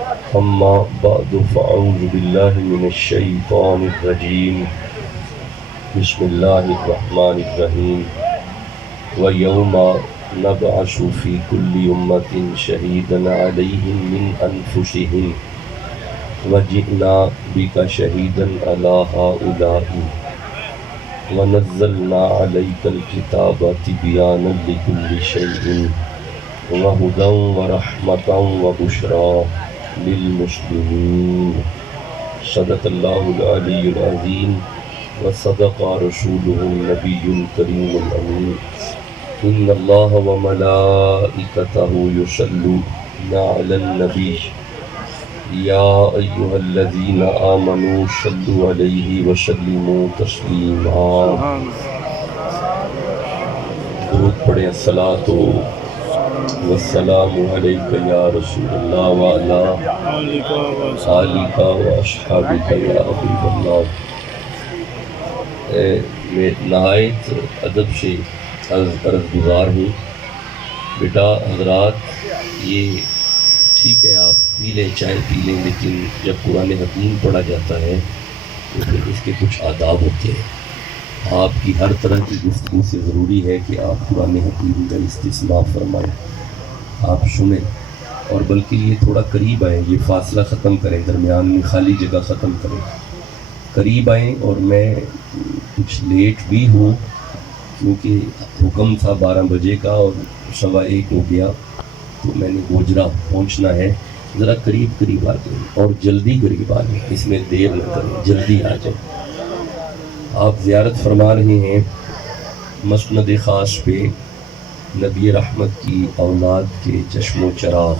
أما بعد فأعوذ بالله من الشيطان الرجيم بسم الله الرحمن الرحيم ويوم نبعث في كل أمة شهيدا عليهم من أنفسهم وجئنا بك شهيدا على هؤلاء ونزلنا عليك الكتاب تبيانا لكل شيء وهدى ورحمة وبشرى للمسلمين صدق الله العلي العظيم وصدق رسوله النبي الكريم الأمين إن الله وملائكته يصلون على النبي يا أيها الذين آمنوا صلوا عليه وسلموا تسليما درود پڑھیں الصلاۃ والسلام علیک یا رسول اللہ وعلی آلک واصحابک یا حبیب اللہ۔ میں نہایت ادب سے عرض گزار ہوں بیٹا حضرات، یہ ٹھیک ہے آپ پی لیں چائے پی لیں، لیکن جب قرآن حکیم پڑھا جاتا ہے تو پھر اس کے کچھ آداب ہوتے ہیں۔ آپ کی ہر طرح کی گفتگو سے ضروری ہے کہ آپ قرآن حکیم کا استسماع فرمائیں، آپ سنیں، اور بلکہ یہ تھوڑا قریب آئیں، یہ فاصلہ ختم کریں، درمیان میں خالی جگہ ختم کریں، قریب آئیں۔ اور میں کچھ لیٹ بھی ہوں کیونکہ حکم تھا 12 بجے کا اور 1:15 ہو گیا، تو میں نے گوجرا پہنچنا ہے، ذرا قریب آ جائیں اور جلدی قریب آ جائیں، اس میں دیر نہ کریں، جلدی آ جائیں۔ آپ زیارت فرما رہے ہیں مسند خاص پہ نبی رحمت کی اولاد کے چشم و چراغ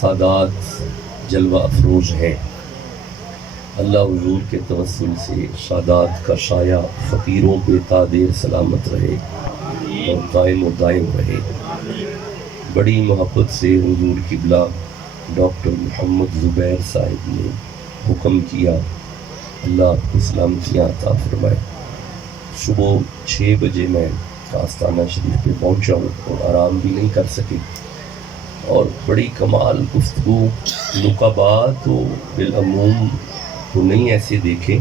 سادات جلوہ افروز ہیں۔ اللہ حضور کے توسل سے سادات کا سایہ فقیروں پہ تا دیر سلامت رہے اور قائم و دائم رہے۔ بڑی محبت سے حضور قبلہ ڈاکٹر محمد زبیر صاحب نے حکم کیا، اللہ آپ کو سلامتیاں عطا فرمائے۔ صبح 6 بجے میں آستانہ شریف پہ پہنچا ہوں اور آرام بھی نہیں کر سکے، اور بڑی کمال گفتگو، نکبات تو بالعموم تو نہیں ایسے دیکھے،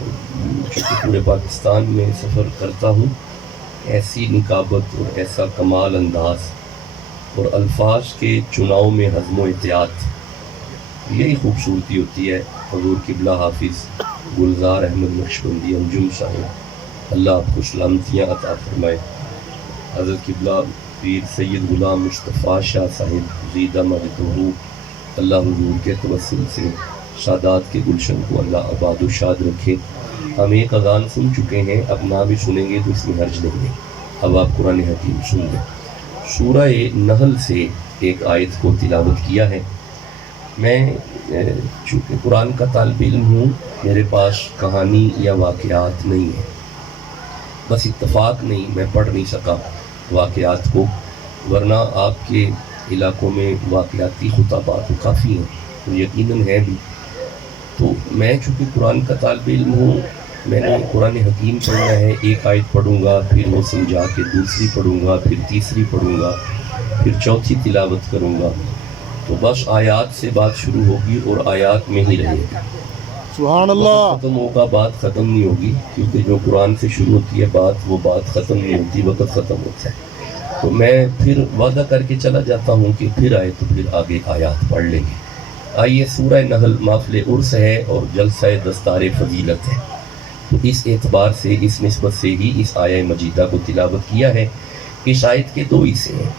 چونکہ پورے پاکستان میں سفر کرتا ہوں، ایسی نکابت اور ایسا کمال انداز اور الفاظ کے چناؤ میں حزم و احتیاط، یہی خوبصورتی ہوتی ہے۔ حضور قبلہ حافظ گلزار احمد نقشبندی انجم صاحب، اللہ آپ کو سلامتیاں عطا فرمائے۔ حضرت قبلہ پیر سید غلام مصطفیٰ شاہ صاحب زیدہ مجدہ، اللہ حضور کے توسل سے سادات کے گلشن کو اللہ آباد و شاد رکھے۔ ہم ایک اذان سن چکے ہیں، اب نہ بھی سنیں گے تو اس میں حرج نہیں ہے، اب آپ قرآن حکیم سن لیں۔ سورہ نحل سے ایک آیت کو تلاوت کیا ہے۔ میں چونکہ قرآن کا طالب علم ہوں، میرے پاس کہانی یا واقعات نہیں ہے، بس اتفاق نہیں، میں پڑھ نہیں سکا واقعات کو، ورنہ آپ کے علاقوں میں واقعاتی خطابات کافی ہیں، یقیناً ہے بھی۔ تو میں چونکہ قرآن کا طالب علم ہوں، میں نے قرآن حکیم پڑھنا ہے، ایک آیت پڑھوں گا، پھر وہ سمجھا کے دوسری پڑھوں گا، پھر تیسری پڑھوں گا، پھر چوتھی تلاوت کروں گا، تو بس آیات سے بات شروع ہوگی اور آیات میں ہی رہے گی۔ سبحان اللہ۔ ختم ہوگا بات ختم نہیں ہوگی، کیونکہ جو قرآن سے شروع ہوتی ہے بات، وہ بات ختم نہیں ہوتی، وقت ختم ہوتا ہے۔ تو میں پھر وعدہ کر کے چلا جاتا ہوں کہ پھر آئے تو پھر آگے آیات پڑھ لیں گے۔ آئیے، سورہ نحل محفل عرس ہے اور جلسہ دستار فضیلت ہے، تو اس اعتبار سے، اس نسبت سے ہی اس آیہ مجیدہ کو تلاوت کیا ہے۔ اس آیت کے 2 حصے ہیں،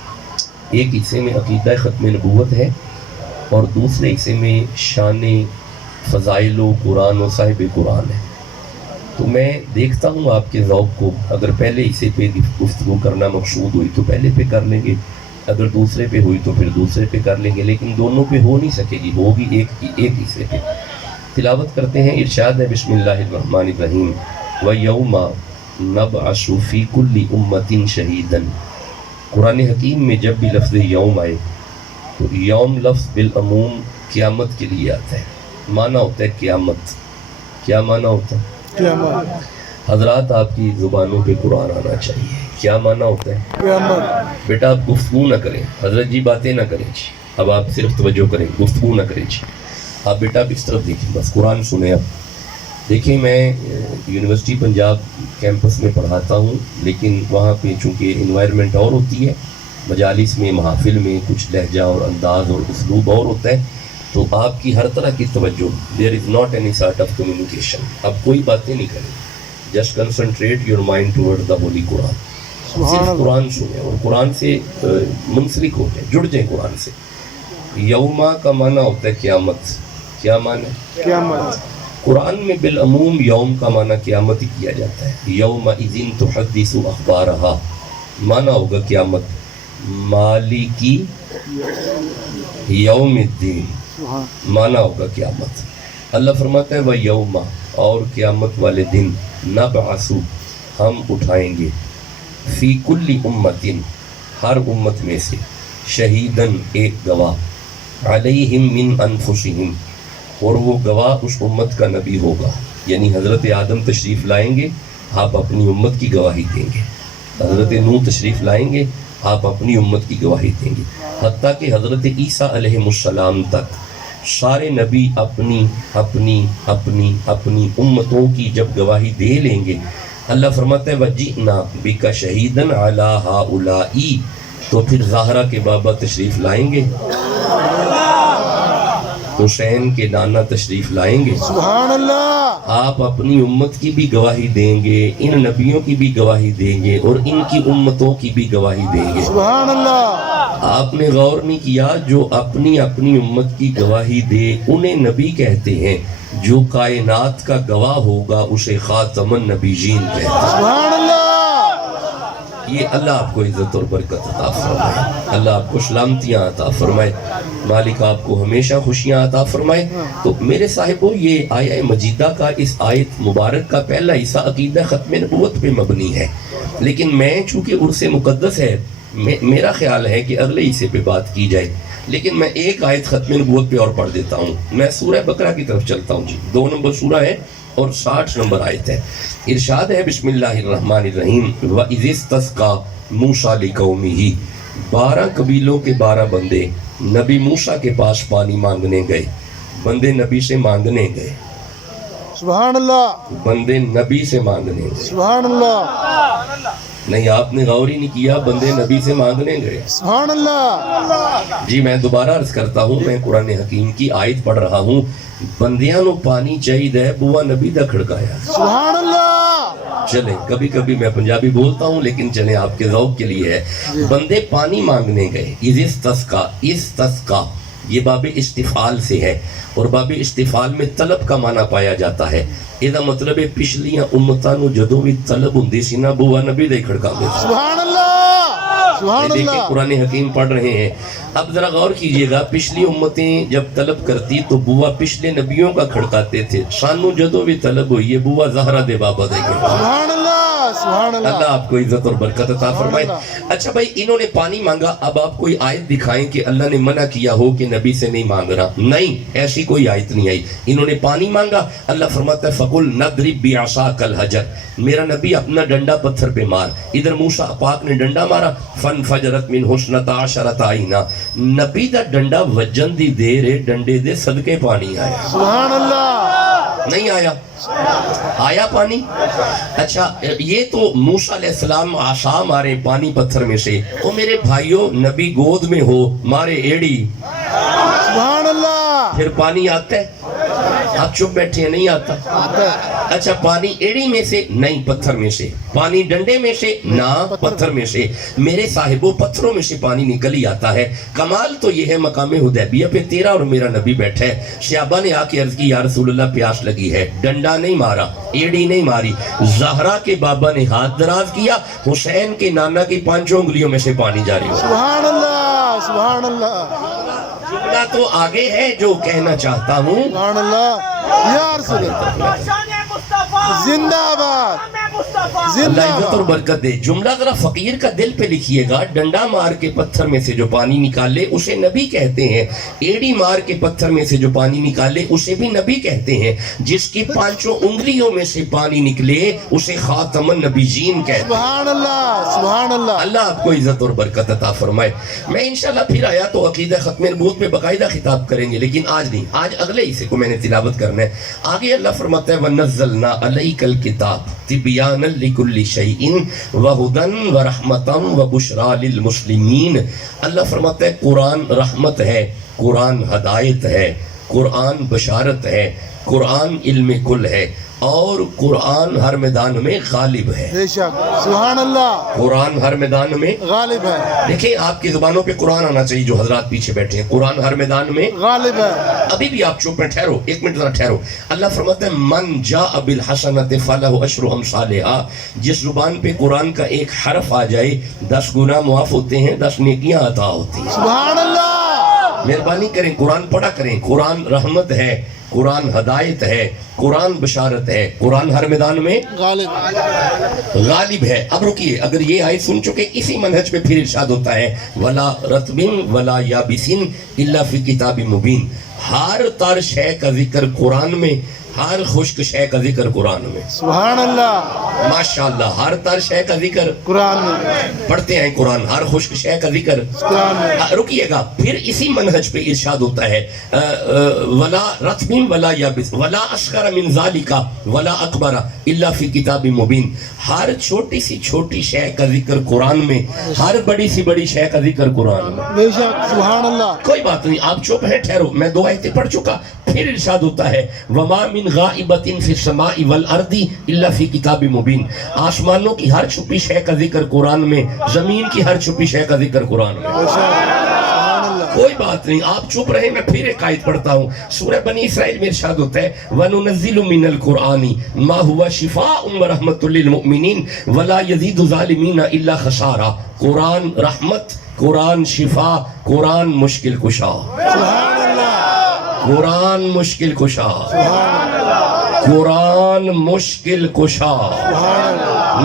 ایک حصے میں عقیدہ ختم نبوت ہے اور دوسرے حصے میں شان فضائل و قرآن و صاحب قرآن ہے۔ تو میں دیکھتا ہوں آپ کے ذوق کو، اگر پہلے حصے پہ گفتگو کرنا مقصود ہوئی تو پہلے پہ کر لیں گے، اگر دوسرے پہ ہوئی تو پھر دوسرے پہ کر لیں گے، لیکن دونوں پہ ہو نہیں سکے گی، ہوگی ایک حصے پہ۔ تلاوت کرتے ہیں، ارشاد ہے بسم اللہ الرحمن الرحیم وَيَوْمَ نَبْعَثُ فِي كُلِّ أُمَّةٍ شَهِيدًا۔ قرآن حکیم میں جب بھی لفظ یوم آئے تو یوم لفظ بالعموم قیامت کے لیے آتا ہے، معنی ہوتا ہے قیامت۔ کیا معنی ہوتا ہے؟ قیامت۔ حضرات آپ کی زبانوں پہ قرآن آنا چاہیے۔ کیا معنی ہوتا ہے؟ قیامت۔ بیٹا آپ گفتگو نہ کریں، حضرت جی باتیں نہ کریں جی، اب آپ صرف توجہ کریں, گفتگو نہ کریں جی. آپ بیٹا اب اس طرف دیکھیں, بس قرآن سنیں. اب دیکھیں, میں یونیورسٹی پنجاب کیمپس میں پڑھاتا ہوں, لیکن وہاں پہ چونکہ انوائرمنٹ اور ہوتی ہے, مجالس میں محافل میں کچھ لہجہ اور انداز اور اسلوب اور ہوتا ہے, تو آپ کی ہر طرح کی توجہ, there is not any sort of communication. اب کوئی باتیں نہیں کریں, just concentrate your mind toward the holy Quran. صرف قرآن سنیں اور قرآن سے منسلک ہو جائیں, جڑ جائیں قرآن سے. یوما کا معنی ہوتا ہے قیامت. کیا معنی ہے؟ قیامت. قرآن میں بالعموم یوم کا معنی قیامت ہی کیا جاتا ہے. یوم اذن تحدث اخبارہا, معنی ہوگا قیامت. مالکی یوم الدین, معنی ہوگا قیامت. اللہ فرماتا ہے وہ یوما, اور قیامت والے دن, نبعث, ہم اٹھائیں گے, فی کل امت, ہر امت میں سے, شہیدن, ایک گواہ, علیہم من انفسہم, اور وہ گواہ اس امت کا نبی ہوگا. یعنی حضرت آدم تشریف لائیں گے, آپ اپنی امت کی گواہی دیں گے. حضرت نوح تشریف لائیں گے, آپ اپنی امت کی گواہی دیں گے. حتیٰ کہ حضرت عیسیٰ علیہ السلام تک سارے نبی اپنی اپنی اپنی اپنی امتوں کی جب گواہی دے لیں گے, اللہ فرماتا ہے وَجِئْنَا بِكَ شَهِيدًا عَلَىٰ هَٰؤُلَاءِ, تو پھر زہرا کے بابا تشریف لائیں گے, حسین کے نانا تشریف لائیں گے. سبحان اللہ. آپ اپنی امت کی بھی گواہی دیں گے, ان نبیوں کی بھی گواہی دیں گے, اور ان کی امتوں کی بھی گواہی دیں گے. سبحان اللہ. آپ نے غور نہیں کیا, جو اپنی اپنی امت کی گواہی دے انہیں نبی کہتے ہیں, جو کائنات کا گواہ ہوگا اسے خاتم النبیین کہتے ہیں. سبحان اللہ. یہ اللہ آپ کو عزت اور برکت عطا فرمائے, اللہ آپ کو سلامتیاں عطا فرمائے, مالک آپ کو ہمیشہ خوشیاں عطا فرمائے. تو میرے صاحبوں, یہ آیہ مجیدہ کا, اس آیت مبارک کا پہلا حصہ عقیدہ ختم نبوت پہ مبنی ہے, لیکن میں چونکہ عرص مقدس ہے, میرا خیال ہے کہ اگلے حصے پہ بات کی جائے, لیکن میں ایک آیت ختم نبوت پہ اور پڑھ دیتا ہوں. میں سورہ بقرہ کی طرف چلتا ہوں جی. 2 نمبر سورہ ہے اور 60 نمبر آیت ہے. ارشاد ہے بسم اللہ الرحمن الرحیم, وَإِذِ اسْتَسْقَىٰ مُوسَىٰ لِقَوْمِهِ, 12 قبیلوں کے 12 بندے نبی موسیٰ کے پاس پانی مانگنے گئے. بندے نبی سے مانگنے گئے, سبحان اللہ. بندے نبی سے مانگنے گئے. سبحان اللہ. نہیں, آپ نے غور ہی نہیں کیا, بندے نبی سے مانگنے گئے. سبحان اللہ. جی میں دوبارہ عرض کرتا ہوں, میں قرآن حکیم کی آیت پڑھ رہا ہوں. بندیاں نو پانی چاہیے, بوا نبی دا کھڑکایا. سبحان اللہ. چلیں, کبھی کبھی میں پنجابی بولتا ہوں, لیکن چلیں آپ کے ذوق کے لیے ہے. بندے پانی مانگنے گئے. استسقا, یہ باب استفعال سے ہے, اور باب استفعال میں طلب کا معنی پایا جاتا ہے. یہ مطلب ہے پچھلیاں امتاں نو جدوں بھی طلب ہوندی سی نا, بوا نبی دے کھڑکاندے سی. سبحان اللہ. سبحان دیکھیں اللہ. قرآن حکیم پڑھ رہے ہیں. اب ذرا غور کیجئے گا, پچھلی امتیں جب طلب کرتی تو بوا پچھلے نبیوں کا کھڑکاتے تھے. سانو جدوں بھی طلب ہوئی ہے, بوا زہرا دے بابا دے کے. سبحان اللہ. سبحان اللہ. اللہ آپ کو عزت اور برکت عطا فرمائے. اچھا بھائی, انہوں نے پانی مانگا, اب آپ کوئی آیت دکھائیں کہ اللہ نے منع کیا ہو کہ نبی سے نہیں مانگ رہا. نہیں, ایسی کوئی آیت نہیں آئی. انہوں نے پانی مانگا, اللہ فرماتا ہے فَقُلْ نَضْرِبْ بِعَصَاكَ الْحَجَرَ, میرا نبی اپنا ڈنڈا پتھر پہ مار. ادھر موسیٰ پاک نے ڈنڈا مارا, فَانْفَجَرَتْ مِنْهُ اثْنَتَا عَشَرَةَ عَيْنًا, نبی دا ڈنڈا وجن دی دیر ہے, ڈنڈے دے صدقے پانی آیا. سبحان اللہ. نہیں آیا, آیا پانی. اچھا, یہ تو موسیٰ علیہ السلام عصا مارے پانی پتھر میں سے. او میرے بھائیو, نبی گود میں ہو, مارے ایڑی, سبحان اللہ. پھر پانی آتا ہے. آپ چپ بیٹھے ہیں, نہیں آتا. اچھا, پانی ایڑی میں سے نہیں, پتھر میں سے. پانی ڈنڈے میں سے نہ, پتھر میں سے. میرے صاحبوں, پتھروں میں سے پانی نکل ہی آتا ہے. کمال تو یہ ہے, مقام حدیبیہ پہ تیرا اور میرا نبی بیٹھا ہے. صحابہ نے آ کے عرض کی, یا رسول اللہ پیاس لگی ہے. ڈنڈا نہیں مارا, ایڑی نہیں ماری, زہرا کے بابا نے ہاتھ دراز کیا, حسین کے نانا کی 5 انگلیوں میں سے پانی جاری ہو. سبحان اللہ. سبحان اللہ. جملہ تو آگے ہے جو کہنا چاہتا ہوں. سبحان اللہ. یا رسول اللہ زندہ باد. اللہ عزت اور برکت دے. جملہ ذرا فقیر کا دل پہ لکھیے گا. ڈنڈا مار کے پتھر میں سے جو پانی نکالے اسے نبی کہتے ہیں. ایڑی مار کے پتھر میں سے جو پانی نکالے اسے بھی نبی کہتے ہیں. جس کی پانچوں انگلیوں میں سے پانی نکلے اسے خاتم النبیین کہتے ہیں. سبحان اللہ سبحان اللہ. اللہ آپ کو عزت اور برکت عطا فرمائے. میں انشاءاللہ پھر آیا تو عقیدہ ختم نبوت پہ باقاعدہ خطاب کریں گے، لیکن آج نہیں، آج اگلے حصے کو میں نے تلاوت کرنا ہے. آگے اللہ فرماتا ہے وَنَزَّلْنَا عَلَيْكَ الْكِتَابَ تِبْيَانًا لِكُلِّ شَيْءٍ وَهُدًى وَرَحْمَةً وَبُشْرَى لِلْمُسْلِمِينَ. اللہ فرماتا ہے قرآن رحمت ہے، قرآن ہدایت ہے، قرآن بشارت ہے، قرآن علم کل ہے، اور قرآن ہر میدان میں غالب ہے. بے شک سبحان اللہ. قرآن ہر میدان میں غالب ہے. دیکھیں آپ کی زبانوں پہ قرآن آنا چاہیے جو حضرات پیچھے بیٹھے ہیں. قرآن ہر میدان میں غالب ہے. ابھی بھی آپ چپ ہیں، ٹھہرو ایک منٹ ذرا ٹھہرو. اللہ فرماتا ہے من جاء بالحسنۃ فلہ عشر امثالھا. جس زبان پہ قرآن کا ایک حرف آ جائے 10 گناہ معاف ہوتے ہیں، 10 نیکیاں عطا ہوتی ہیں. سبحان اللہ. مہربانی کریں قرآن پڑھا کریں. قرآن رحمت ہے، قرآن ہدایت ہے، قرآن بشارت ہے، قرآن ہر میدان میں غالب ہے. اب رکیے، اگر یہ آیت سن چکے اسی منہج پہ پھر ارشاد ہوتا ہے ولا رطب ولا یابس الا فی کتاب مبین. ہر تر شے کا ذکر قرآن میں، ہر خشک شے کا ذکر قرآن میں. سبحان اللہ. ماشاءاللہ. ہر تر شے کا ذکر قرآن میں پڑھتے ہیں قرآن، ہر خشک شے کا ذکر قرآن میں. رکیے گا، پھر اسی منہج پہ ارشاد ہوتا ہے ولا رطب ولا یابس ولا اصغر من ذالک ولا اکبر الا فی کتاب مبین. ہر چھوٹی سی چھوٹی شے کا ذکر قرآن میں، ہر بڑی سی بڑی شے کا ذکر قرآن میں. بے شک سبحان اللہ. کوئی بات نہیں، آپ چپ ہیں، ٹھہرو. میں 2 آیتیں پڑھ چکا. پھر ارشاد ہوتا ہے وما من غائبۃ فی السماء والارض الا فی کتاب مبین. آسمانوں کی ہر چھپی شے کا ذکر قرآن میں، زمین کی ہر چھپی شے کا ذکر قرآن میں. بے شک سبحان اللہ. کوئی بات نہیں، آپ چپ رہے. میں پھر ایک آیت پڑھتا ہوں. سورہ بنی اسرائیل میں ارشاد ہوتا ہے وَنُنَزِّلُ مِنَ الْقُرْآنِ مَا هُوَ شِفَاءٌ وَرَحْمَةٌ لِّلْمُؤْمِنِينَ وَلَا يَزِيدُ الظَّالِمِينَ إِلَّا خَسَارًا. قرآن رحمت، قرآن شفا، قرآن مشکل کشا. سبحان اللہ. قرآن مشکل کشا، قرآن مشکل کشا.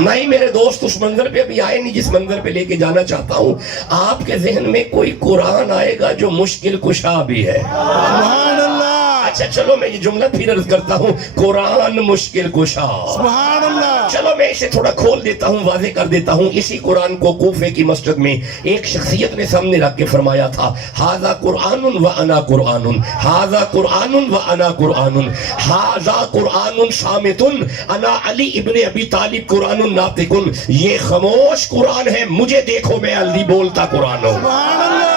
نہیں میرے دوست، اس منظر پہ ابھی آئے نہیں جس منظر پہ لے کے جانا چاہتا ہوں. آپ کے ذہن میں کوئی قرآن آئے گا جو مشکل کشا بھی ہے. سبحان اللہ. اچھا چلو میں یہ جملہ پھر عرض کرتا ہوں، قرآن مشکل کشا. سبحان اللہ. چلو میں اسے تھوڑا کھول دیتا ہوں، واضح کر دیتا ہوں. اسی قرآن کو کوفے کی مسجد میں ایک شخصیت نے سامنے رکھ کے فرمایا تھا ھذا قرآن وانا قرآن، ھذا قرآن وانا قرآن، ھذا قرآن صامت انا علی ابن ابی طالب قرآن ناطق. یہ خاموش قرآن ہے، مجھے دیکھو میں علی بولتا قرآن ہوں. سبحان اللہ.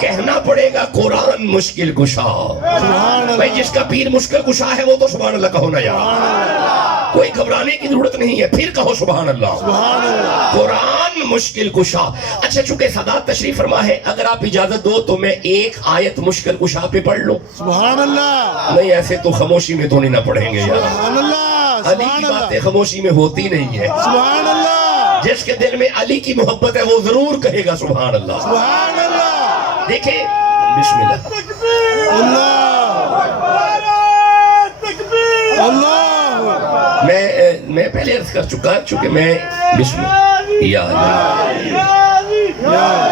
کہنا پڑے گا قرآن مشکل کشا. سبحان اللہ. بھائی جس کا پیر مشکل کشا ہے وہ تو سبحان اللہ کہو نا یار. کوئی گھبرانے کی ضرورت نہیں ہے، پھر کہو سبحان اللہ. سبحان اللہ. قرآن مشکل کشا. اچھا چونکہ سادات تشریف فرما ہے، اگر آپ اجازت دو تو میں ایک آیت مشکل کشا پہ پڑھ لوں. سبحان اللہ. نہیں ایسے تو خاموشی میں تو نہیں نہ پڑھیں گے یار. سبحان اللہ. علی سبحان کی اللہ. باتیں خاموشی میں ہوتی نہیں ہے. سبحان اللہ. جس کے دل میں علی کی محبت ہے وہ ضرور کہے گا سبحان اللہ. سبحان اللہ. دیکھیں بسم اللہ. اللہ. اللہ. میں پہلے عرض کر چکا، چونکہ میں بسم اللہ یا اللہ.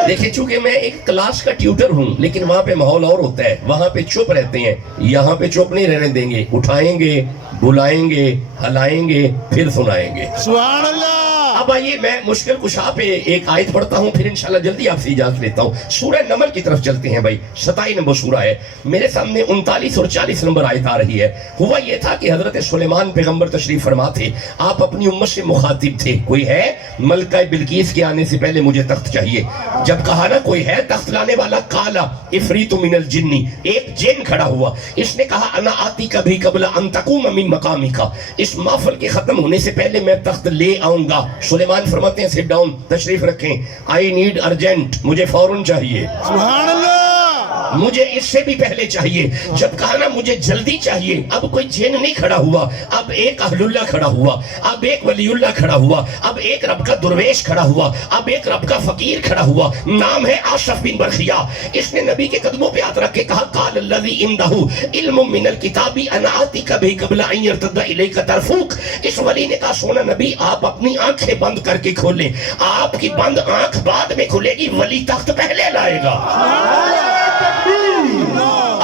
دیکھیں چونکہ میں ایک کلاس کا ٹیوٹر ہوں، لیکن وہاں پہ ماحول اور ہوتا ہے. وہاں پہ چپ رہتے ہیں، یہاں پہ چپ نہیں رہنے دیں گے. اٹھائیں گے، بلائیں گے، ہلائیں گے، پھر سنائیں گے. سبحان اللہ. اب آئیے میں مشکل کشا پہ ایک آیت پڑھتا ہوں، پھر انشاءاللہ جلدی آپ سے اجازت لیتا ہوں. سورہ نمل کی طرف چلتے ہیں بھائی. 27 نمبر سورہ ہے. میرے سامنے 39 اور 40 نمبر آیت آ رہی ہے. ہوا یہ تھا کہ حضرت سلیمان پیغمبر تشریف فرما تھے. آپ اپنی امت سے مخاطب تھے. کوئی ہے؟ ملکہ بلقیس کے آنے سے پہلے مجھے تخت چاہیے. جب کہا نا کوئی ہے تخت لانے والا، کالا افریت من الجنی، ایک جن کھڑا ہوا. اس نے کہا انا آتی کبھی قبل ان تقوم من مقامی کا، اس محفل کے ختم ہونے سے پہلے میں تخت لے آؤں گا. سلیمان فرماتے ہیں سٹ ڈاؤن، تشریف رکھیں. آئی نیڈ ارجنٹ، مجھے فوراً چاہیے. سبحان اللہ. مجھے اس سے بھی پہلے چاہیے. جب کہا نا مجھے جلدی چاہیے, اب کوئی جن نہیں کھڑا ہوا, اب ایک اہل اللہ کھڑا ہوا, اب ایک ولی اللہ کھڑا ہوا, اب ایک رب کا درویش کھڑا ہوا, اب ایک رب کا فقیر کھڑا ہوا. نام ہے آصف بن برخیا. اس نے نبی کے قدموں پہ ہاتھ رکھ کے کہا قال الذی عنده علم من الکتاب انا آتیک بہ قبل ان یرتد الیک طرفک. اس ولی نے کہا سونا نبی آپ اپنی آنکھیں بند کر کے کھولیں, آپ کی بند آنکھ بعد میں کھلے گی, ولی تخت پہلے لائے گا.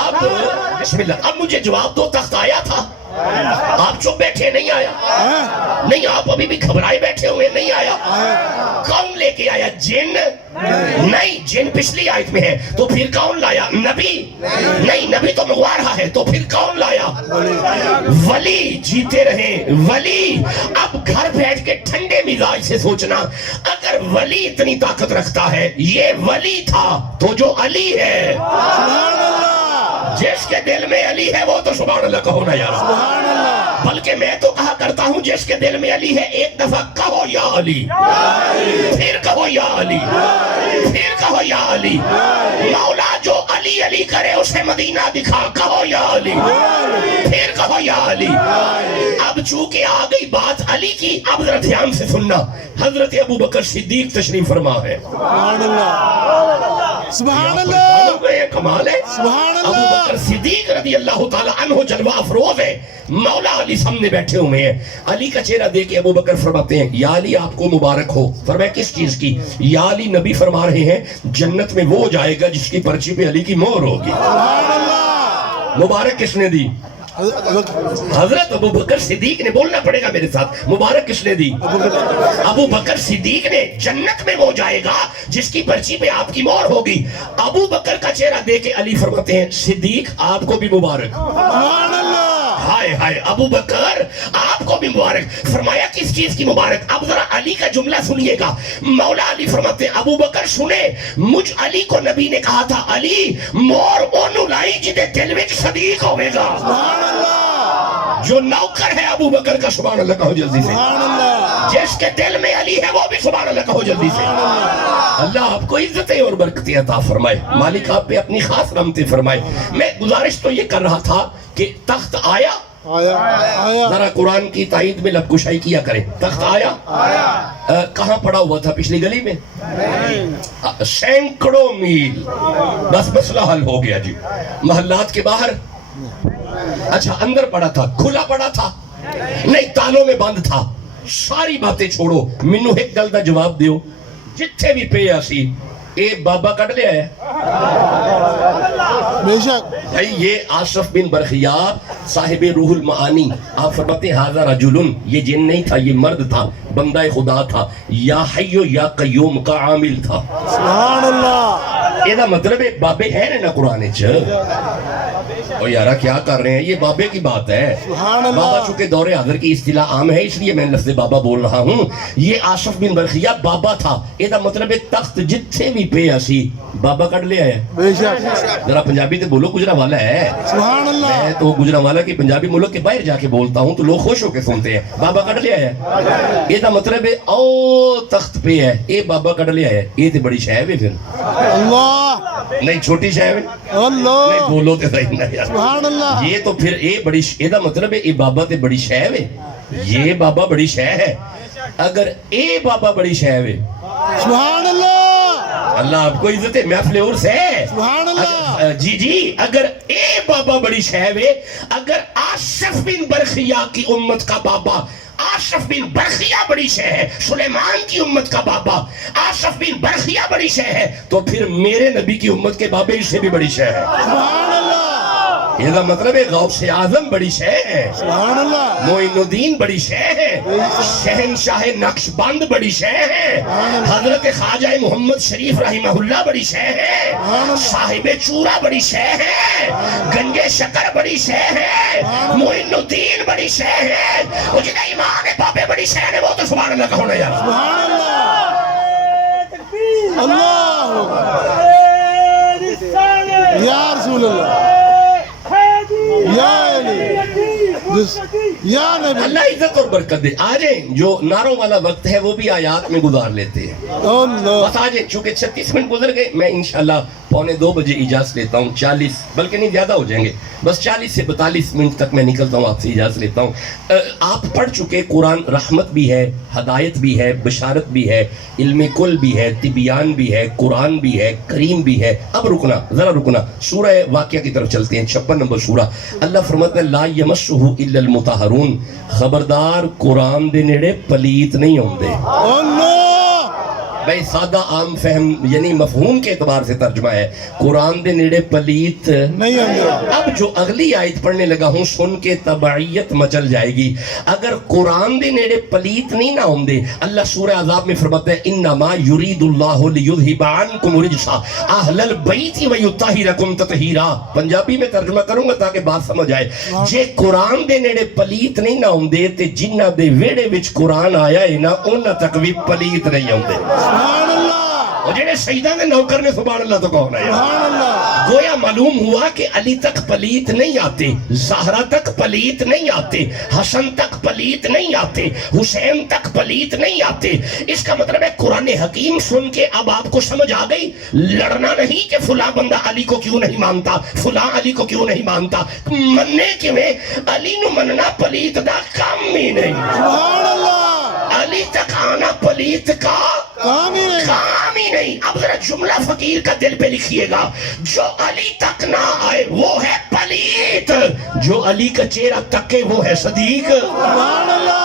اب بسم اللہ, اب مجھے جواب دو, تخت آیا تھا؟ آپ چپ بیٹھے, نہیں آیا. نہیں, آپ ابھی بھی گھبرائے بیٹھے ہوئے, نہیں آیا. کون لے کے آیا؟ جن نہیں, جن پچھلی آیت میں ہے. تو پھر کون لایا؟ نبی نہیں, نبی تو منگوا رہا ہے. تو پھر کون لایا؟ ولی. جیتے رہے ولی. اب گھر بیٹھ کے ٹھنڈے مزاج سے سوچنا, اگر ولی اتنی طاقت رکھتا ہے, یہ ولی تھا, تو جو علی ہے, جس کے دل میں علی ہے وہ تو سبحان اللہ کہو نا یار. بلکہ میں تو کہا کرتا ہوں جس کے دل میں علی ہے, ایک دفعہ کہو یا علی, پھر کہو یا علی, پھر کہو یا علی. مولا جو علی علی کرے اسے مدینہ دکھا, کہو یا علی, پھر کہو یا علی. اب چونکہ آ گئی بات علی کی, اب ذرا دھیان سے سننا. حضرت ابو بکر صدیق تشریف فرما ہے. سبحان اللہ, سبحان اللہ, کمال ہے. ابو بکر صدیق رضی اللہ تعالیٰ عنہ جلوہ افروز ہے. مولا علی سامنے بیٹھے ہوئے ہیں. علی کا چہرہ دیکھ کے ابو بکر فرماتے ہیں یا علی آپ کو مبارک ہو. فرمایا کس چیز کی؟ یا علی نبی فرما رہے ہیں جنت میں وہ جائے گا جس کی پرچی پہ علی کی مہر ہوگی. مبارک کس نے دی؟ حضرت ابو بکر صدیق نے. بولنا پڑے گا میرے ساتھ, مبارک کس نے دی؟ ابو بکر صدیق نے. جنت میں وہ جائے گا جس کی پرچی پہ آپ کی مہر ہوگی. ابو بکر کا چہرہ دیکھ کے علی فرماتے ہیں صدیق آپ کو بھی مبارک. ہائے ہائے, ابو بکر آپ کو بھی مبارک. فرمایا کس چیز کی مبارک؟ اب ذرا علی کا جملہ سنیے گا. مولا علی فرماتے ہیں ابو بکر سنے, مجھ علی کو نبی نے کہا تھا علی مور اونو لائی جدے دل وچ صدیق ہوئے گا. جو نوکر ہے ابو بکر کا, سبحان اللہ کہو جلدی سے. جس کے دل میں علی ہے وہ بھی سبحان اللہ کہو جلدی سے. اللہ آپ کو عزتیں اور برکتیں عطا فرمائے. مالک آپ پہ اپنی خاص رحمتیں فرمائے. میں گزارش تو یہ کر رہا تھا کہ تخت آیا, ذرا قرآن کی تائید میں لب کشائی کیا کریں. تخت آیا, کہاں پڑا ہوا تھا؟ پچھلی گلی میں, سینکڑوں میل. بس مسئلہ حل ہو گیا جی. محلات کے باہر, اچھا اندر پڑا تھا, کھلا پڑا تھا نہیں, تالوں میں بند تھا. ساری باتیں چھوڑو, مینوں ایک گل دا جواب دیو, جتھے بھی پے آسی اے بابا کٹ لیا ہے. بے شک بھائی یہ آصف بن برخیا صاحب روح المعانی, آپ فرماتے ہیں ہذا رجل, یہ جن نہیں تھا, یہ مرد تھا, بندہ خدا تھا, یا حیو یا قیوم کا عامل تھا. سبحان اللہ. یہ مطلب ہے بابے ہیں نا قرآن چ. اور یارہ کیا کر رہے ہیں, یہ بابے کی بات ہے. بابا چونکہ دور حاضر کی اصطلاح عام ہے اس لیے میں لفظ بابا بول رہا ہوں. یہ آصف بن برخیا بابا تھا. یہ مطلب ہے تخت جتھے بھی پے اسی بابا کٹ لیا ہے. بے شک ذرا پنجابی تے بولو, گجرا والا ہے. سبحان اللہ. میں تو گجرا والا کی پنجابی ملک کے باہر جا کے بولتا ہوں تو لوگ خوش ہو کے سنتے ہیں بابا کٹ لیا ہے. یہ مطلب ہے او تخت پہ ہے, یہ بابا کٹ لیا ہے. یہ تے بڑی شے ہے پھر, اللہ نہیں چھوٹی شے ہے. اللہ, نہیں بولو تے صحیح نہ یار. سبحان اللہ. یہ تو پھر یہ بڑی, یہ مطلب ہے یہ بابا تے بڑی شے ہے. یہ بابا بڑی شے ہے. اگر اے بابا بڑی شے ہے, سبحان اللہ. اللہ آپ کو عزت ہے, محفل عرس ہے. سبحان اللہ. جی جی, اگر اے بابا بڑی شے ہے, اگر آصف بن برخیا کی امت کا بابا آصف بن برخیا بڑی شے ہے, سلیمان کی امت کا بابا آصف بن برخیا بڑی شے ہے, تو پھر میرے نبی کی امت کے بابے اس سے بھی بڑی شے ہے. سبحان اللہ. یہ مطلب ہے غوث اعظم بڑی شے ہے, سبحان اللہ. معین الدین بڑی شے ہے, شہنشاہ نقش بند بڑی شے ہے, حضرت خواجہ محمد شریف رحمہ اللہ بڑی شے ہے, صاحب چورا بڑی شے ہے, گنجے شکر بڑی شے ہے, معین الدین بڑی شے ہے. وہ جنہیں ایمان بابے بڑی شے ہے وہ تو سبحان اللہ کہو نا یار. سبحان اللہ. اللہ یا رسول اللہ, یا علی, یا نبی. اللہ عزت اور برکت دے. آ جائیں, جو نعروں والا وقت ہے وہ بھی آیات میں گزار لیتے ہیں. اللہ بس آج چونکہ 36 منٹ گزر گئے، میں انشاءاللہ 1:45 بجے اجازت لیتا ہوں، 40 بلکہ نہیں زیادہ ہو جائیں گے، بس 40 سے 42 منٹ تک میں نکلتا ہوں، آپ سے اجازت لیتا ہوں۔ آپ پڑھ چکے قرآن رحمت بھی ہے، ہدایت بھی ہے، بشارت بھی ہے، علم کل بھی ہے، طبیان بھی ہے، قرآن بھی ہے، کریم بھی ہے۔ اب رکنا، ذرا رکنا، سورہ واقعہ کی طرف چلتے ہیں، 56 نمبر سورہ۔ اللہ فرماتا ہے لا یمسہ الا المطہرون، خبردار قرآن دے نیڑے پلیت نہیں ہوندے۔ اللہ بھائی سادہ عام فہم یعنی مفہوم کے اعتبار سے ترجمہ ہے، قرآن دے نیڑے پلیت نہیں ہوں گے۔ اب جو اگلی آیت پڑھنے لگا ہوں سن کے تبعیت مچل جائے گی۔ اگر قرآن دے نیڑے پلیت نہیں نہ ہوں دے، اللہ سورہ عذاب میں فرماتا ہے انما یرید اللہ لیذھب عنکم الرجس اہل البیت ویطہرکم تطہیرا۔ پنجابی میں ترجمہ کروں گا تاکہ بات سمجھ آئے۔ جے قرآن دے نیڑے پلیت نہیں نہ ہوں دے تے جنہ دے ویڑے وچ قرآن آیا ہے نا انہاں تک بھی پلیت نہیں ہوں دے۔ سبحان اللہ اور جنہیں سجدہ دے نوکر نے سبحان اللہ تو کہنا ہے۔ سبحان اللہ گویا معلوم ہوا کہ علی تک پلیت نہیں آتے، زہرہ تک پلیت نہیں آتے، حسن تک پلیت نہیں آتے، حسین تک پلیت نہیں آتے۔ اس کا مطلب ہے قرآن حکیم سن کے اب آپ کو سمجھ آ گئی، لڑنا نہیں کہ فلاں بندہ علی کو کیوں نہیں مانتا، فلاں علی کو کیوں نہیں مانتا، مننے کیوں علی نو مننا پلیت دا کام ہی نہیں۔ سبحان اللہ علی تک آنا پلیت کا کام ہی نہیں۔ کام ہی نہیں۔ اب ذرا جملہ فقیر کا دل پہ لکھیے گا، جو علی تک نہ آئے وہ ہے پلیت، جو علی کا چہرہ تکے وہ ہے صدیق۔ سبحان اللہ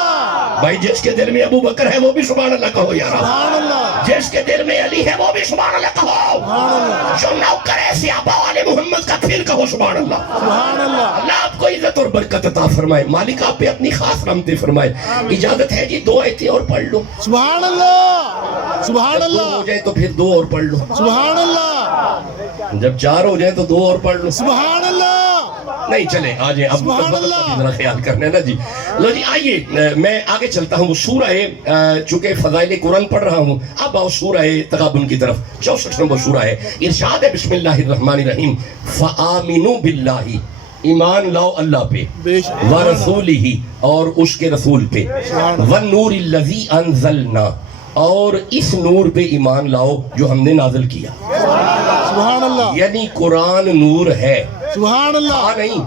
بھائی جس کے دل میں ابو بکر ہے وہ بھی سبحان اللہ کہو یارا، سبحان اللہ جس کے دل میں علی ہے وہ بھی سبحان اللہ کہو، سبحان اللہ جو نوکر ہے صحابہ والے محمد کا پھر کہو سبحان اللہ۔ سبحان اللہ اللہ آپ کو عزت اور برکت عطا فرمائے، مالک آپ پہ اپنی خاص رحمتیں فرمائے۔ اجازت ہے جی 2 آیتیں اور پڑھ لو، سبحان اللہ سبحان جب 2 ہو اللہ جائے تو پھر 2 اور پڑھ لو، سبحان اللہ جب 4 ہو جائے تو 2 اور پڑھ لو۔ سبحان اللہ نہیں چلیں آجیں، اب سبحان وقت کا اللہ۔ بھی ذرا خیال کرنا ہے نا جی۔ لو جی آئیے میں آگے چلتا ہوں، سورہ چونکہ فضائل قرآن پڑھ رہا ہوں، اب آؤ سورہ تغابن کی طرف، 64 نمبر سورہ ہے۔ ارشاد ہے بسم اللہ الرحمن الرحیم فآمنوا باللہ، ایمان لاؤ اللہ پہ، بے شک ورسولہ اور اس کے رسول پہ، والنور الذی انزلنا اور اس نور پہ ایمان لاؤ جو ہم نے نازل کیا۔ سبحان اللہ یعنی قرآن نور ہے، سبحان اللہ تھا نہیں،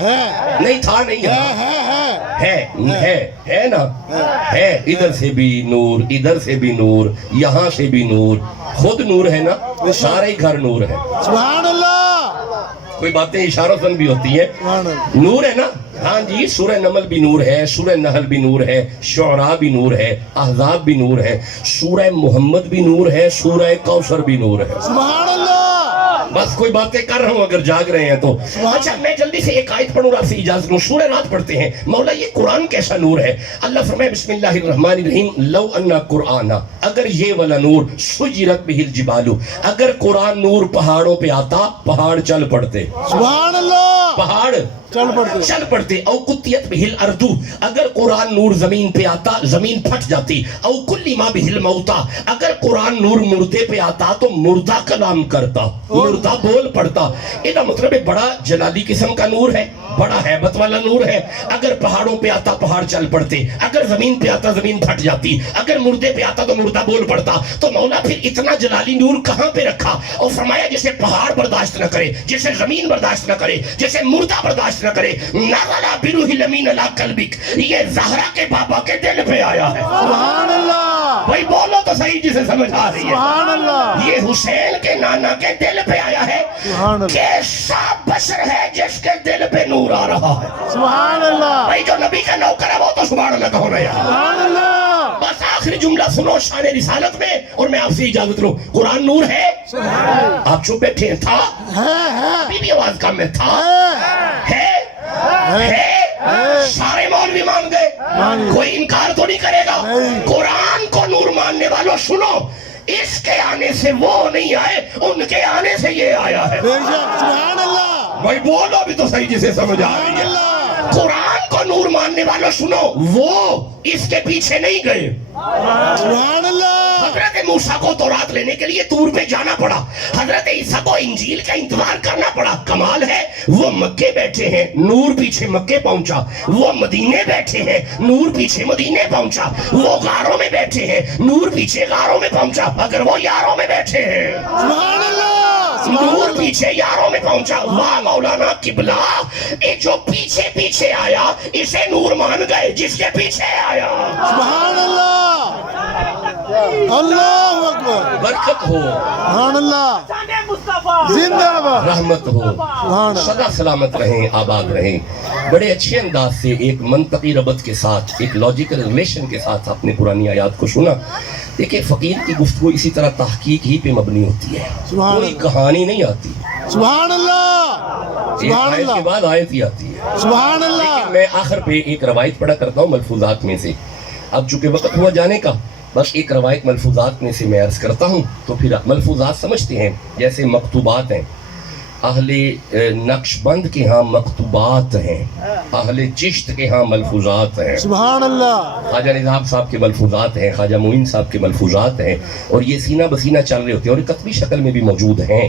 ہے نہیں تھا نہیں ہے ہے نا، ہے ادھر سے بھی نور، ادھر سے بھی نور، یہاں سے بھی نور، خود نور ہے نا، سارے ہی گھر نور ہے۔ سبحان اللہ کوئی باتیں اشاروں سن بھی ہوتی ہیں، سبحان اللہ نور ہے نا۔ ہاں جی سورہ نمل بھی نور ہے، سورہ نحل بھی نور ہے، شعراء بھی نور ہے، احزاب بھی نور ہے، سورہ محمد بھی نور ہے، سورہ کوثر بھی نور ہے۔ سبحان اللہ بس کوئی باتیں کر رہا ہوں اگر جاگ رہے ہیں تو۔ اچھا میں جلدی سے ایک آیت پڑھوں آپ سے اجازت لوں، سورہ رات پڑھتے ہیں۔ مولا یہ قرآن کیسا نور ہے؟ اللہ فرمائے بسم اللہ الرحمن الرحیم لو انا قرآن، اگر یہ والا نور سجرت بہ الجبال، اگر قرآن نور پہاڑوں پہ آتا پہاڑ چل پڑتے، سبحان اللہ پہاڑ چل پڑتے او قطیت بہ الارض، اگر قرآن نور زمین پہ آتا زمین پھٹ جاتی، او کلم بہ الموتى، اگر قرآن نور مردے پہ آتا تو مردہ کلام کرتا، مردہ بول پڑتا۔ یہ مطلب بڑا جلالی قسم کا نور ہے، بڑا ہیبت والا نور ہے۔ اگر پہاڑوں پہ آتا پہاڑ چل پڑتے، اگر زمین پہ آتا زمین پھٹ جاتی، اگر مردے پہ آتا تو مردہ بول پڑتا۔ تو مولا پھر اتنا جلالی نور کہاں پہ رکھا؟ اور فرمایا جسے پہاڑ برداشت نہ کرے، جسے زمین برداشت نہ کرے، جسے مردہ برداشت نہ کرے، نزل بروح الامین علی قلبک، یہ زہرا کے بابا کے دل پہ آیا ہے۔ سبحان اللہ بھائی بولو تو صحیح جسے سمجھ آ رہی ہے۔ سبحان اللہ یہ حسین کے نانا کے دل پہ آیا ہے۔ سبحان اللہ کیسا بشر ہے جس کے دل پہ نور آ رہا ہے؟ سبحان اللہ بھائی جو نبی کا نوکر ہے وہ تو سبحان اللہ کہو نا یار۔ سبحان اللہ بس آخری جملہ سنو شان رسالت میں، اور میں آپ سے اجازت لوں۔ قرآن نور ہے، آپ چپ بیٹھے ہیں، تھا ابھی بھی آواز کم میں تھا، ہے سارے مولوی مان گئے، کوئی انکار تو نہیں کرے گا۔ قرآن کو نور ماننے والوں سنو، اس کے آنے سے وہ نہیں آئے، ان کے آنے سے یہ آیا ہے۔ بے شک سبحان اللہ بھائی بولو بھی تو صحیح جسے سمجھ آ رہی ہے۔ قرآن کو نور ماننے والوں سنو، وہ اس کے پیچھے نہیں گئے، سبحان اللہ حضرت موسیٰ کو تورات لینے کے لیے طور پہ جانا پڑا, حضرت عیسیٰ کو انجیل کا انتظار کرنا پڑا. کمال ہے, وہ مکے بیٹھے ہیں, نور پیچھے مکے پہنچا. وہ مدینے بیٹھے ہیں, نور پیچھے مدینے پہنچا. وہ غاروں میں بیٹھے ہیں, نور پیچھے غاروں میں پہنچا. اگر وہ یاروں میں بیٹھے ہیں, سبحان اللہ, نور پیچھے یاروں میں پہنچا. واہ مولانا قبلہ, یہ جو پیچھے پیچھے آیا اسے نور مان گئے جس کے پیچھے آیا. سبحان اللہ, اللہ اکبر, برکت ہو, سبحان اللہ, زندہ باد, رحمت ہو, سبحان اللہ. سدا سلامت رہیں, آباد رہیں. بڑے اچھے انداز سے ایک منطقی ربط کے ساتھ, ایک لاجیکل ریلیشن کے ساتھ آپ نے قرآنی آیات کو سنا. دیکھیں فقیر کی گفتگو اسی طرح تحقیق ہی پہ مبنی ہوتی ہے, سبحان کوئی اللہ. کہانی نہیں آتی, سبحان اللہ, ایک سبحان آیت کے اللہ, بعد آیت ہی آتی ہے. سبحان اللہ. لیکن میں آخر پہ ایک روایت پڑھا کرتا ہوں ملفوظات میں سے. اب چونکہ وقت ہوا جانے کا, بس ایک روایت ملفوظات میں سے میں عرض کرتا ہوں. تو پھر ملفوظات سمجھتے ہیں جیسے مکتوبات ہیں. اہل نقش بند کے ہاں مکتوبات ہیں, اہل چشت کے ہاں ملفوظات ہیں. سبحان اللہ, خواجہ نظام صاحب کے ملفوظات ہیں, خواجہ معین صاحب کے ملفوظات ہیں, اور یہ سینہ بسینہ چل رہے ہوتے ہیں, اور یہ کتبی شکل میں بھی موجود ہیں.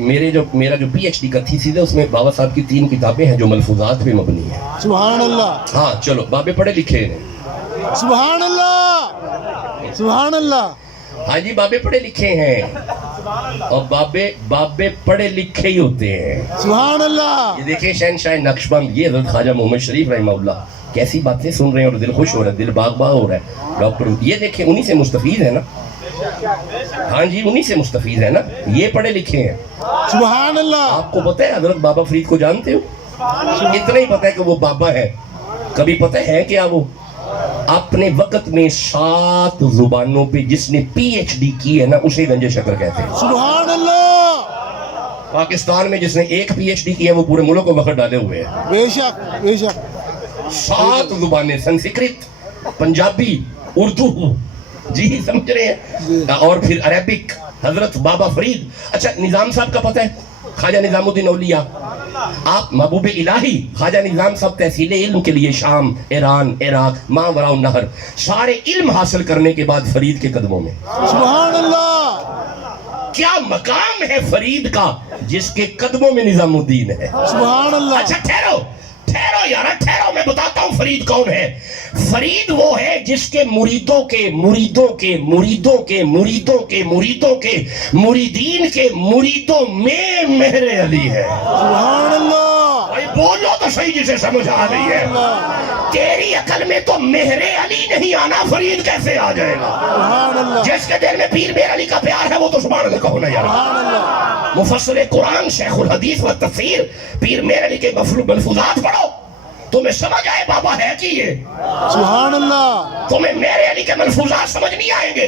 میرا جو پی ایچ ڈی کا تھیسس ہے اس میں بابا صاحب کی 3 کتابیں ہیں جو ملفوظات پہ مبنی ہیں. سبحان اللہ, ہاں چلو, بابے پڑھے لکھے ہیں. سبحان اللہ, سبحان اللہ. ہاں جی, بابے پڑھے لکھے ہیں, اور بابے پڑھے لکھے ہی ہوتے ہیں. سبحان اللہ. یہ دیکھیں شہنشاہ نقش بند, یہ حضرت خواجہ محمد شریف رحمہ اللہ کیسی باتیں سن رہے ہیں, اور دل خوش ہو رہا ہے, دل باغ باغ ہو رہا ہے. ڈاکٹر یہ دیکھیں انہی سے مستفید ہے نا. ہاں جی, انہی سے مستفید ہے نا, یہ پڑھے لکھے ہیں. سبحان اللہ. آپ کو پتہ ہے حضرت بابا فرید کو جانتے ہو؟ اتنا ہی پتہ ہے کہ وہ بابا ہے. کبھی پتہ ہے کیا وہ اپنے وقت میں 7 زبانوں پہ جس نے پی ایچ ڈی کی ہے نا, اسے گنج شکر کہتے ہیں. سبحان اللہ. پاکستان میں جس نے 1 پی ایچ ڈی کی ہے وہ پورے ملک کو وقت ڈالے ہوئے ہیں. بے شک, بے شک. 7 زبانیں, سنسکرت, پنجابی, اردو, جی سمجھ رہے ہیں, اور پھر عربک. حضرت بابا فرید. اچھا نظام صاحب کا پتہ ہے, خواجہ نظام الدین اولیاء, آپ محبوب الہی خواجہ نظام صاحب تحصیل علم کے لیے شام, ایران, عراق, ماوراء النہر سارے علم حاصل کرنے کے بعد فرید کے قدموں میں. سبحان اللہ. کیا مقام ہے فرید کا جس کے قدموں میں نظام الدین ہے. سبحان اللہ. اچھا ٹھہرو یارا ٹھہرو, میں بتاتا ہوں فرید کون ہے. فرید وہ ہے جس کے مریدوں کے مریدوں کے مریدوں کے مریدوں کے مریدوں کے مریدین کے مریدوں میں مہر علی ہے. سبحان اللہ. بھائی بولو تو صحیح جسے سمجھ آ رہی ہے. تیری عقل میں تو مہر علی نہیں آنا, فرید کیسے آ جائے گا؟ سبحان اللہ. جس کے دل میں پیر مہر علی کا پیار ہے وہ تو سبحان اللہ کہو نا یار. سبحان اللہ. مفسر قرآن, شیخ الحدیث و تفسیر, پیر مہر علی کے ملفوظات پڑھو, تمہیں سمجھ آئے بابا ہے کہ یہ. سبحان اللہ. تمہیں مہر علی کے ملفوظات سمجھ نہیں آئیں گے,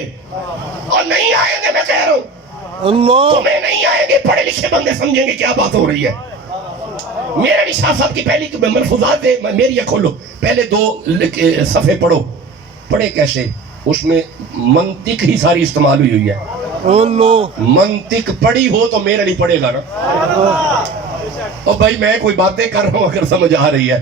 اور نہیں آئیں گے, میں کہہ رہا ہوں اللہ. تمہیں نہیں آئیں گے. پڑھے لکھے بندے سمجھیں گے کیا بات ہو رہی ہے. مہر علی شاہ صاحب کی پہلی ملفوظات ہے, میری یہ کھولو, پہلے 2 صفحے پڑھو. پڑھے کیسے؟ اس میں منطق ہی ساری استعمال ہوئی ہے. اللہ. منطق پڑھی ہو تو مہر علی پڑھے گا نا. اور بھائی میں کوئی باتیں کر رہا ہوں اگر سمجھ آ رہی ہے,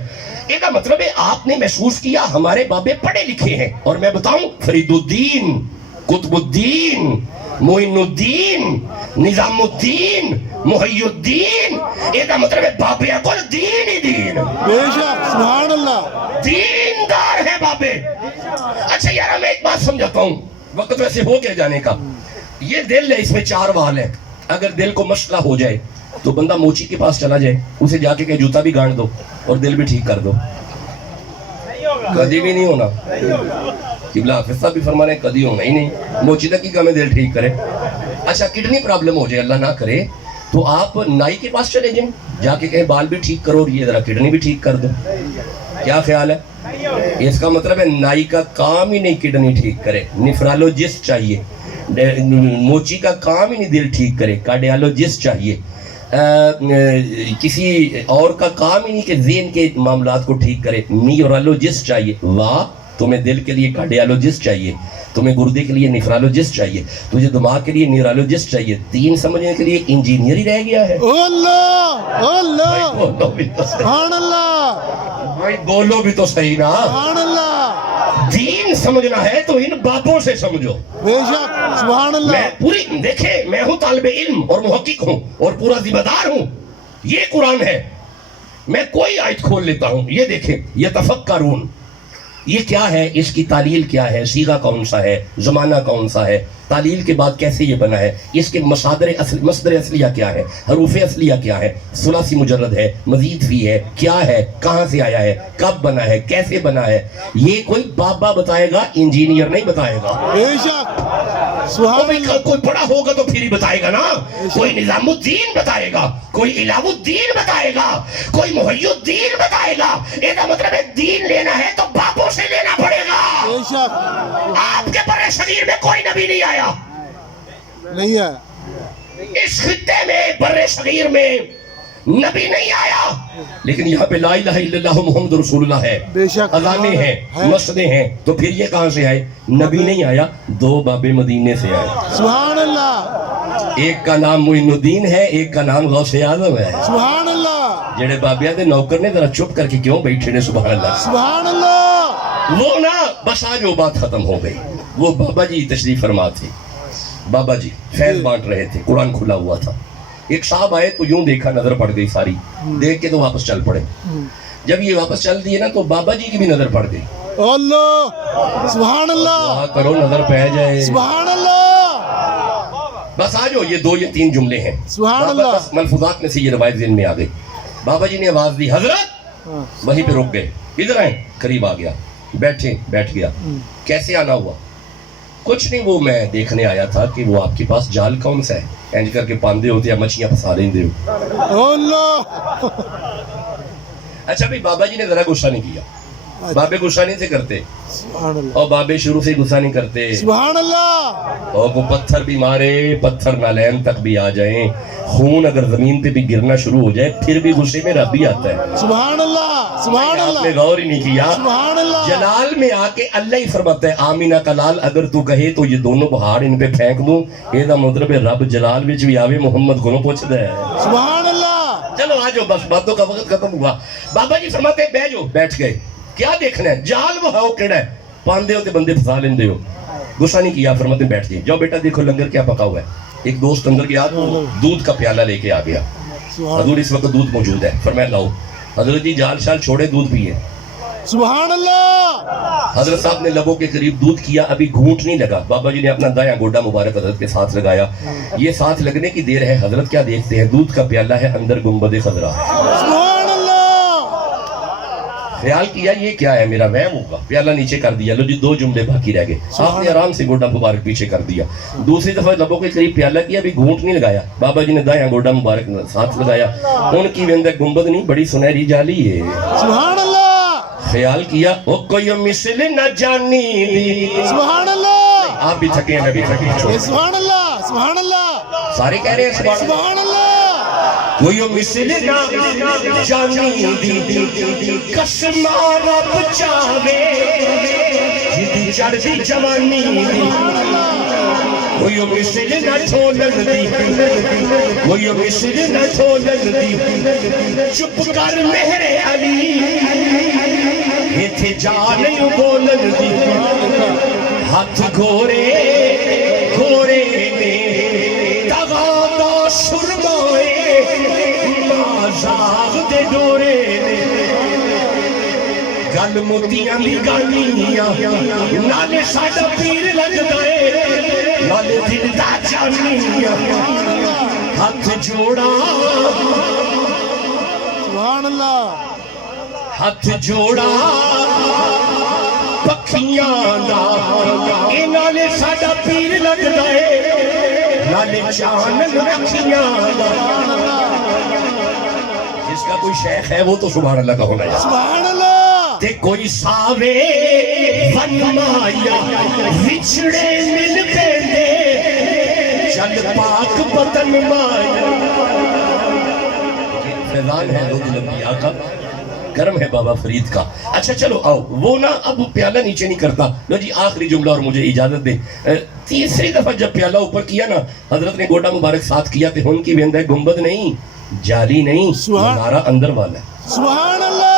اس کا مطلب ہے آپ نے محسوس کیا ہمارے بابے پڑھے لکھے ہیں. اور میں بتاؤں, فرید الدین, قطب الدین, معین الدین, نظام الدین, محی الدین, اس کا مطلب ہے بابے اکل دین ہی دین. بے شک. سبحان اللہ. دیندار ہے بابے. اچھا یار میں ایک بات سمجھاتا ہوں, وقت ویسے ہو گیا جانے کا. یہ دل ہے, اس میں 4 وال ہے. اگر دل کو مسئلہ ہو جائے تو بندہ موچی کے پاس چلا جائے, اسے جا کے کہ جوتا بھی گانٹ دو اور دل بھی ٹھیک کر دو. کدی بھی نہیں ہونا. قبلہ حافظ صاحب بھی فرما رہے ہیں کدی ہونا ہی نہیں. موچی تک کی کام ہے دل ٹھیک کرے. اچھا کڈنی پرابلم ہو جائے, اللہ نہ کرے, تو آپ نائی کے پاس چلے جائیں, جا کے کہیں بال بھی ٹھیک کرو اور یہ ذرا کڈنی بھی ٹھیک کر دو. کیا خیال ہے؟ اس کا مطلب ہے نائی کا کام ہی نہیں کڈنی ٹھیک کرے, نیفرالوجسٹ چاہیے. موچی کا کام ہی نہیں دل ٹھیک کرے, کارڈیالوجسٹ چاہیے. کسی اور کا کام ہی نہیں کہ ذہن کے معاملات کو ٹھیک کرے, نیورولوجسٹ چاہیے. واہ, تمہیں دل کے لیے کارڈیالوجسٹ چاہیے, تمہیں گردے کے لیے نیفرالوجسٹ چاہیے, تجھے دماغ کے لیے نیورولوجسٹ چاہیے, دین سمجھنے کے لیے انجینئر ہی رہ گیا ہے. اللہ. اللہ. بولو بھی تو صحیح. سبحان اللہ. بھائی بولو بھی تو صحیح نا. سبحان اللہ. دین دین سمجھنا ہے تو ان بابوں سے سمجھو. بے شک سبحان میں اللہ. پوری دیکھیں میں ہوں طالب علم اور محقق ہوں اور پورا ذمہ دار ہوں. یہ قرآن ہے. میں کوئی آیت کھول لیتا ہوں. یہ دیکھیں یتفکرون یہ کیا ہے, اس کی تعلیل کیا ہے, صیغہ کون سا ہے, زمانہ کون سا ہے, تعلیل کے بعد کیسے یہ بنا ہے, اس کے مصادر اصلیہ کیا ہے, حروف اصلیہ کیا ہے, ثلاثی مجرد ہے, مزید فی ہے, کیا ہے, کہاں سے آیا ہے, کب بنا ہے, کیسے بنا ہے. یہ کوئی بابا بتائے گا, انجینئر نہیں بتائے گا. بے شک سبحان اللہ. کوئی پڑھا ہوگا تو پھر ہی بتائے گا نا. کوئی نظام الدین بتائے گا, کوئی الہ الدین بتائے گا, کوئی محی الدین بتائے گا. یہ مطلب ہے دین لینا ہے تو باپوں سے لینا پڑے گا. بے شک آپ کے بر صغیر میں کوئی نبی نہیں آیا. نہیں ہے. اس خطے میں بر صغیر میں نبی نہیں آیا, لیکن یہاں پہ لا الہ الا اللہ محمد رسول اللہ ہے, بے شک اذانیں ہیں, مسجدیں ہیں. تو پھر یہ کہاں سے آئے؟ نبی نہیں آیا, دو بابے مدینے سے آئے. سبحان اللہ. ایک کا نام معین الدین ہے, ایک کا نام غوث اعظم ہے. سبحان اللہ. جڑے بابیاں دے نوکر نے ذرا چپ کر کے کیوں بیٹھے نے سبحان اللہ. سبحان اللہ. وہ نا بس آج وہ بات ختم ہو گئی. وہ بابا جی تشریف فرما تھے. بابا جی فیض بانٹ رہے تھے, قرآن کھلا ہوا تھا. ایک صاحب آئے تو یوں دیکھا, نظر پڑ گئی ساری, دیکھ کے تو واپس چل پڑے. جب یہ واپس چل دیے نا تو بابا جی کی بھی نظر پڑ گئی. اللہ سبحان اللہ. دعا کرو نظر پہ جائے. سبحان اللہ. بس آ جاؤ, یہ دو یا تین جملے ہیں. سبحان اللہ. بس ملفوظات میں سے یہ روایت ذہن میں آ گئی. بابا جی نے آواز دی, حضرت, وہیں پہ رک گئے. ادھر آئیں, قریب آ گیا, بیٹھ گیا. کیسے آنا ہوا؟ کچھ نہیں, وہ میں دیکھنے آیا تھا کہ وہ آپ کے پاس جال کون سا ہے, اینج کر کے پاندے ہوتے یا مچھیاں پھنسا لیندے ہو. اللہ. اچھا بھی بابا جی نے ذرا غصہ نہیں کیا. بابے غصہ نہیں سے کرتے, سبحان اللہ. اور بابے شروع سے غصہ نہیں کرتے. سبحان اللہ. اور وہ پتھر بھی مارے, پتھر نالین تک بھی آ جائیں, خون اگر زمین پہ بھی گرنا شروع ہو جائے, پھر بھی غصے میں رب ہی آتا ہے. سبحان اللہ. سبحان آپ نے اللہ. غور ہی نہیں کیا. سبحان اللہ. جلال میں آ کے اللہ ہی فرماتا ہے, آمینہ کلال اگر تو کہے تو یہ دونوں پہاڑ ان پہ پھینک دوں. یہ دا مطلب ہے رب جلال وچ بھی آوے, محمد کو پوچھ دے. سبحان اللہ. چلو آ جاؤ, بس باتوں کا وقت ختم ہوا. بابا جی فرماتے ہیں بیٹھ جاؤ. بیٹھ گئے. کیا دیکھنا ہے؟ جال وہ ہے, وہ کیڑا ہے, پاندے ہوتے بندے پھنسا لیندے ہو. غصہ نہیں کیا, فرماتے ہیں بیٹھ جائے. جاؤ بیٹا دیکھو لنگر کیا پکا ہوا ہے. ایک دوست اندر گیا تو دودھ کا پیالہ لے کے آ گیا. حضور اس وقت دودھ موجود ہے. فرمایا لاؤ. حضرت جی جال شال چھوڑے, دودھ پیے. سبحان اللہ. حضرت صاحب نے لبوں کے قریب دودھ کیا, ابھی گھونٹ نہیں لگا. بابا جی نے اپنا دایاں گوڈا مبارک حضرت کے ساتھ لگایا. یہ ساتھ لگنے کی دیر ہے. حضرت کیا دیکھتے ہیں؟ دودھ کا پیالہ ہے, اندر گنبد خضرا. سبحان اللہ. خیال کیا یہ کیا ہے, میرا وہم ہوگا. پیالہ نیچے کر دیا. لو جی دو جملے باقی رہ گئے. آپ نے آرام سے گوڈا مبارک پیچھے کر دیا. دوسری دفعہ لبوں کے قریب پیالہ کیا, ابھی گھونٹ نہیں لگایا. بابا جی نے دایاں گوڈا مبارک ساتھ لگایا. ان کی اندر گنبد نہیں, بڑی سنہری جالی ہے. سبحان اللہ. خیال کیا وہ کوئی مثل نہ جانی دی. سبحان اللہ. آپ بھی تھکے ہیں, میں بھی تھکی. سبحان اللہ. سبحان اللہ. سارے کہہ رہے ہیں سبحان اللہ. کوئی مثل نہ جانی دی, قسم رب چاہے جدی چڑھدی جوانی دی. کوئی مثل نہ چھولن دی, کوئی مثل نہ چھولن دی. چپ کر مہر علی, ایتھے جا نہیں بولن دی. ہاتھ گھورے گھورے نے تغادا سرمائے, مازاغ دے ڈورے نے. گل موتیاں دی گانیاں, نالے ساڈا پیر لگدا اے, نالے دل دا جانیاں. ہاتھ جوڑا سبحان اللہ. ہاتھ جوڑا پکھیاں دا, اے نالے ساڈا پیر لگدا اے, نالے چانن رکھیاں دا. جس کا کوئی شیخ ہے وہ تو سبحان اللہ کا ہونا ہے. سبحان اللہ. تے کوئی ساوے ون مایا, وچھڑے مل پیندے, چل پاک بدن مایا. فیضان ہے دو دل انبیاء کا, کرم ہے بابا فرید کا. اچھا چلو آؤ, وہ نا اب پیالہ نیچے نہیں کرتا. لو جی آخری جملہ اور مجھے اجازت دے. تیسری دفعہ جب پیالہ اوپر کیا نا, حضرت نے گوڈا مبارک ساتھ کیا, تے ان کی بھی اندر گنبد نہیں, جالی نہیں, منارہ اندر والا ہے. سبحان اللہ.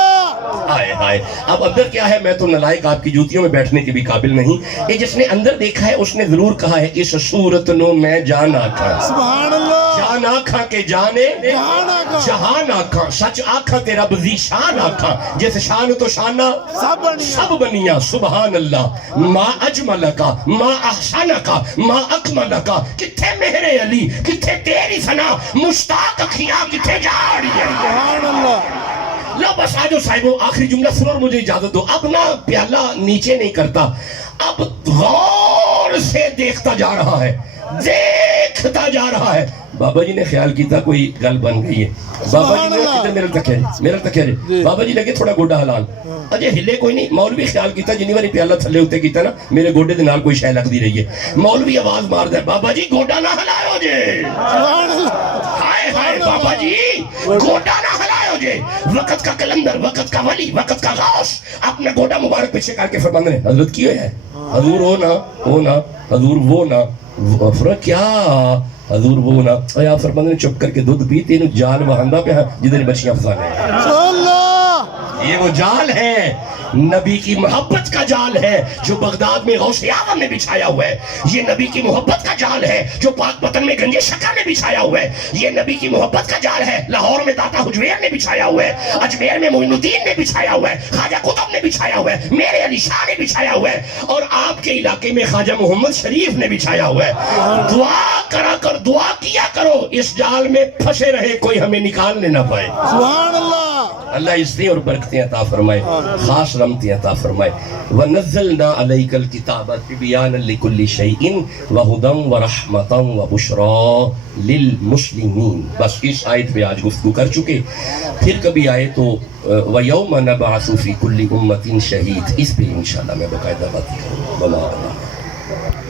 ہائے ہائے اب اندر کیا ہے؟ میں تو نلائق آپ کی جوتیوں میں بیٹھنے کے بھی قابل نہیں. یہ جس نے اندر دیکھا ہے اس نے ضرور کہا ہے اس صورت نو میں جان آکھاں. سبحان اللہ. جان آکھاں کے جانے جہان آقا. جہان آکھاں. سچ آکھاں تے رب دی شان آکھاں. جس شان تو شانہ سب بنیا. سب بنیاں. سبحان اللہ. ما اجملکا ما احسنکا ما اکملکا. کتھے مہر علی کتھے تیری ثنا مشتاق اکھیاں کتھے جا رہی ہے. سبحان اللہ. لو بس آجو صاحبو آخری جملہ سنو اور مجھے اجازت دو. اب نہ پیالہ نیچے نہیں کرتا, اب غور سے دیکھتا جا رہا ہے, دیکھتا جا رہا ہے. بابا جی نے خیال کیتا کوئی گل بن گئی ہے. بابا جی نے کدھر میرے تک ہے میرے تک ہے. بابا جی لگے تھوڑا گوڈا حلال, اجے ہلے کوئی نہیں. مولوی خیال کیتا جنی واری پیالہ تھلے ہوتے کیتا نا میرے گوڈے دے نال کوئی شے لگ دی رہی ہے. مولوی آواز مار دے بابا جی گوڈا نہ ہلائیو جے. سبحان اللہ. ہائے ہائے بابا جی گوڈا نہ ہلائیو جے. وقت کا کلندر, وقت کا ولی, وقت کا غوث اپنا گوڈا مبارک پیچھے کر کے فرماندے نے حضرت کی ہے حضور ہو نا حضور وہ نا فرق کیا حضور وہ نا. اے آپ فرماندے نے چپ کر کے دودھ پی تینوں جال وہاندہ پہ جدھر بچیاں فسانے. سبحان اللہ. یہ وہ جال ہے نبی کی محبت کا جال ہے جو بغداد میں غوث اعظم نے بچھایا ہوا ہے. یہ نبی کی محبت کا جال ہے جو پاک پتن میں گنج شکر نے بچھایا ہوا ہے. یہ نبی کی محبت کا جال ہے لاہور میں داتا حجویر نے بچھایا ہوا ہے, اجمیر میں معین الدین نے بچھایا ہوا ہے, خواجہ قطب نے بچھایا ہوا ہے, میرے علی شاہ نے بچھایا ہوا ہے, اور آپ کے علاقے میں خواجہ محمد شریف نے بچھایا ہوا ہے. دعا کرا کر دعا کیا کرو اس جال میں پھنسے رہے کوئی ہمیں نکالنے نہ پائے. سبحان اللہ. اللہ عزتیں اور برکتیں عطا فرمائے, خاص رحمتیں عطا فرمائے. وَنَزَّلْنَا عَلَيْكَ الْكِتَابَ تِبْيَانًا لِكُلِّ شَيْءٍ وَهُدًى وَرَحْمَةً وَبُشْرَى لِلْمُسْلِمِينَ. بس اس آیت پہ آج گفتگو کر چکے, پھر کبھی آئے تو وَيَوْمَ نَبْعَثُ فِي كُلِّ أُمَّةٍ شَهِيدٍ, اس پہ انشاءاللہ میں باقاعدہ بات کروں.